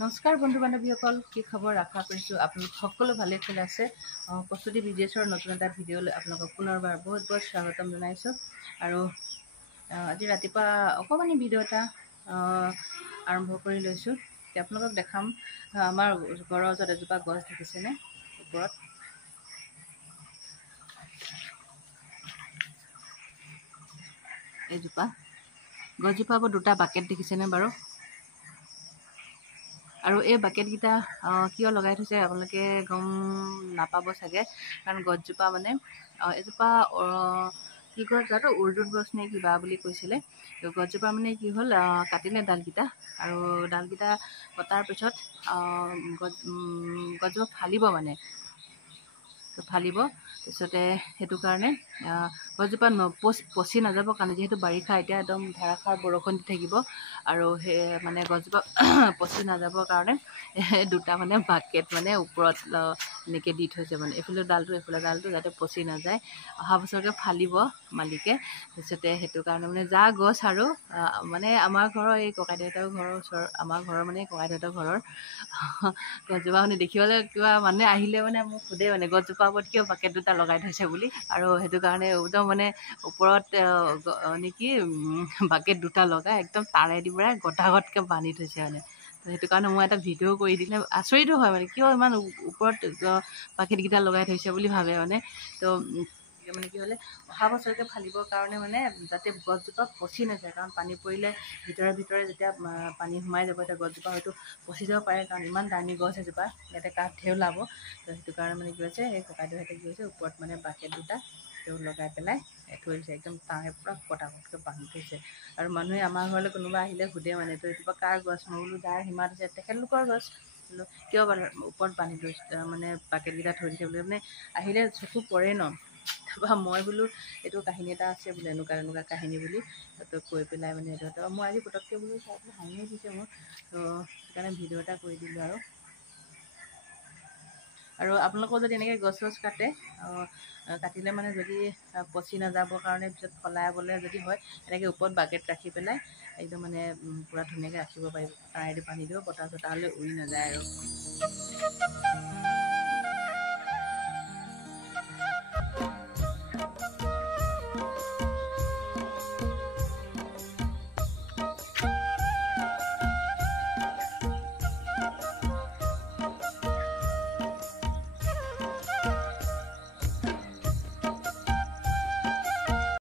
নমস্কাৰ বন্ধু বান্ধৱীসকল, কি খবৰ? আশা কৰিছোঁ আপোনালোক সকলো ভালে কুশলে আছে। প্ৰস্তুতি ভিডিঅ'ছৰ নতুন এটা ভিডিঅ'লৈ আপোনালোকক পুনৰবাৰ বহুত বহুত স্বাগতম জনাইছোঁ। আৰু আজি ৰাতিপুৱা অকণমানি ভিডিঅ' এটা আৰম্ভ কৰি লৈছোঁ। আপোনালোকক দেখাম আমাৰ ঘৰৰ ওচৰত এজোপা গছ দেখিছেনে? ওপৰত এজোপা গছজোপা দুটা বাকেট দেখিছেনে বাৰু? আৰু এই বাকেটকেইটা কিয় লগাই থৈছে আপোনালোকে গম নাপাব চাগে, কাৰণ গছজোপা মানে এজোপা কি গছ জানো, উৰ্জুত গছ নে কিবা বুলি কৈছিলে। তো গছজোপা মানে কি হ'ল, কাটিলে ডালকেইটা, আৰু ডালকেইটা কটাৰ পিছত গছজোপা ফালিব মানে ফালিব। তাৰপিছতে সেইটো কাৰণে গছজোপা পচি নাযাবৰ কাৰণে, যিহেতু বাৰিষা এতিয়া একদম ধাৰাসাৰ বৰষুণ দি থাকিব, আৰু সেই মানে গছজোপা পচি নাযাবৰ কাৰণে দুটা মানে বাকেট মানে ওপৰত এনেকৈ দি থৈছে, মানে এইফালে ডালটো যাতে পচি নাযায়। অহা বছৰকৈ ফালিব মালিকে। তাৰপিছতে সেইটো কাৰণে মানে যা গছ আৰু মানে আমাৰ ঘৰৰ এই ককাইদেউতাৰ ঘৰৰ ওচৰৰ, আমাৰ ঘৰৰ মানে ককাইদেউতাৰ ঘৰৰ গছজোপা মানে দেখিবলৈ কিবা মানুহে আহিলে মানে মোক সোধে মানে গছজোপাৰ ওপৰত কিয় বাকেট দুটা লগাই থৈছে বুলি। আৰু সেইটো কাৰণে একদম মানে ওপৰত নেকি বাকেট দুটা লগাই একদম তাৰে দি পৰাই গটাগতকৈ বান্ধি থৈছে মানে। তো সেইটো কাৰণে মই এটা ভিডিঅ' কৰি দিলে আচৰিতো হয় মানে, কিয় ইমান ওপৰত বাকেটকেইটা লগাই থৈছে বুলি ভাবে মানে। তো মানে কি হ'লে অহা বছৰকৈ ফালিবৰ কাৰণে মানে যাতে গছজোপা পচি নাযায়, কাৰণ পানী পৰিলে ভিতৰে যেতিয়া পানী সোমাই যাব, এতিয়া গছজোপা হয়তো পচি যাব পাৰে, কাৰণ ইমান দামী গছ এজোপা, ইয়াতে কাঠ ঢেৰ ওলাব। তো সেইটো কাৰণে মানে কি হৈছে, সেই ককাইদেউহঁতে কি হৈছে ওপৰত মানে বাকেট দুটা তেওঁ লগাই পেলাই থৈ দিছে, একদম তাৰে পৰা কটাকটকৈ বান্ধি থৈছে। আৰু মানুহে আমাৰ ঘৰলৈ কোনোবা আহিলে সোধে মানে, তো এইজোপা কাৰ গছ? মই বোলো যাৰ সীমাত আছে তেখেতলোকৰ গছ। বোলো কিয় ওপৰত বান্ধি থৈছে মানে বাকেটকেইটা থৈ দিছে বোলে, মানে আহিলে চকু পৰে ন। তাৰপৰা মই বোলো এইটো কাহিনী এটা আছে বোলে, এনেকুৱা কাহিনী বুলি তো কৈ পেলাই মানে সেইটো মই আজি পটককৈ বোলো চাই পেলাই হাঁহি উঠিছে মোৰ। তো সেইকাৰণে ভিডিঅ' এটা কৰি দিলোঁ। আৰু আপোনালোকেও যদি এনেকৈ গছ কাটিলে মানে যদি পচি নাযাবৰ কাৰণে পিছত ফলাবলৈ যদি হয়, এনেকৈ ওপৰত বাকেট ৰাখি পেলাই একদম মানে পূৰা ধুনীয়াকৈ ৰাখিব পাৰিব। তাৰেদি বান্ধি দিব, বতাহ চতাহলৈ উৰি নাযায় আৰু।